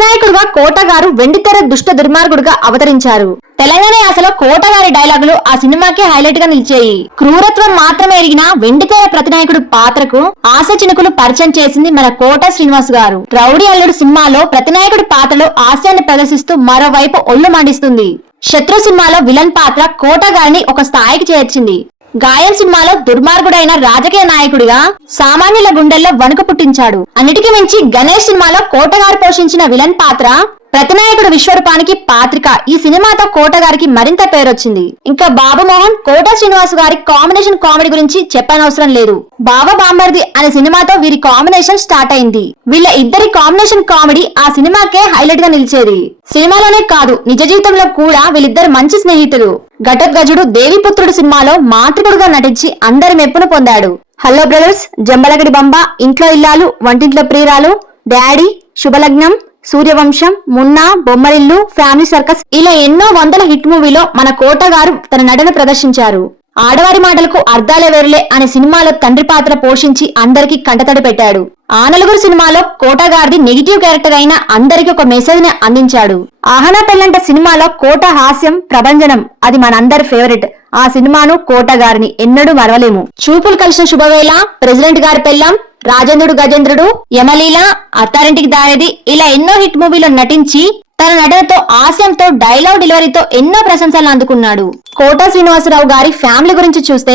ప్రతినాయకుడుగా కోట గారు వెండితెర దుష్ట దుర్మార్గుడుగా అవతరించారు. తెలంగాణ యాసలో కోట గారి డైలాగులు ఆ సినిమాకే హైలైట్గా నిలిచాయి. క్రూరత్వం మాత్రమే ఎరిగిన వెండితెర ప్రతినాయకుడు పాత్రకు ఆశ చినుకులు పరిచయం చేసింది మన కోట శ్రీనివాస్ గారు. రౌడీ అల్లుడు సినిమాలో ప్రతినాయకుడి పాత్రలో ఆశయాన్ని ప్రదర్శిస్తూ మరోవైపు ఒళ్ళు మండిస్తుంది. శత్రు సినిమాలో విలన్ పాత్ర కోట గారిని ఒక స్థాయికి చేర్చింది. గాయం సినిమాలో దుర్మార్గుడైన రాజకీయ నాయకుడిగా సామాన్యుల గుండెల్లో వణుకు పుట్టించాడు. అన్నిటికీ మించి గణేష్ సినిమాలో కోటగారు పోషించిన విలన్ పాత్ర ప్రతినాయకుడు విశ్వరూపానికి పాత్రిక. ఈ సినిమాతో కోట గారికి మరింత పేరొచ్చింది. ఇంకా బాబు మోహన్ కోట శ్రీనివాస్ గారి కాంబినేషన్ కామెడీ గురించి చెప్పనవసరం లేదు. బాబా బాంబర్ది అనే సినిమాతో వీరి కాంబినేషన్ స్టార్ట్ అయింది. వీళ్ళ ఇద్దరి కాంబినేషన్ కామెడీ ఆ సినిమాకే హైలైట్గా నిలిచేది. సినిమాలోనే కాదు నిజ జీవితంలో కూడా వీళ్ళిద్దరు మంచి స్నేహితులు. ఘటోత్కజుడు దేవిపుత్రుడు సినిమాలో మాతృకుడుగా నటించి అందరి మెప్పును పొందాడు. హలో బ్రదర్స్ జంబలగడి బంబ ఇంట్లో ఇల్లాలు Vantintlo Priyuralu Daddy Subhalagnam Suryavamsam Munna Bommarillu Family Circus ఇలా ఎన్నో వందల హిట్ మూవీలో మన కోట గారు తన నటన ప్రదర్శించారు. ఆడవారి మాటలకు అర్థాలే వేరులే అనే సినిమాలో తండ్రి పాత్ర పోషించి అందరికీ కంటతడి పెట్టాడు. ఆ నలుగురు సినిమాలో కోటగారిది నెగిటివ్ క్యారెక్టర్ అయిన అందరికి ఒక మెసేజ్ని అందించాడు. ఆహనా పెళ్ళంట సినిమాలో కోట హాస్యం ప్రభంజనం అది మనందరి ఫేవరెట్. ఆ సినిమాను కోట గారిని ఎన్నడూ మరవలేము. చూపులు కలిసిన శుభవేళ ప్రెసిడెంట్ గారి పెళ్ళాం రాజేంద్రుడు గజేంద్రుడు యమలీల అత్తారింటికి దారేది ఇలా ఎన్నో హిట్ మూవీలో నటించి తన నటనతో హాస్యంతో డైలాగ్ డెలివరీతో ఎన్నో ప్రశంసలు అందుకున్నాడు. కోట శ్రీనివాసరావు గారి ఫ్యామిలీ గురించి చూస్తే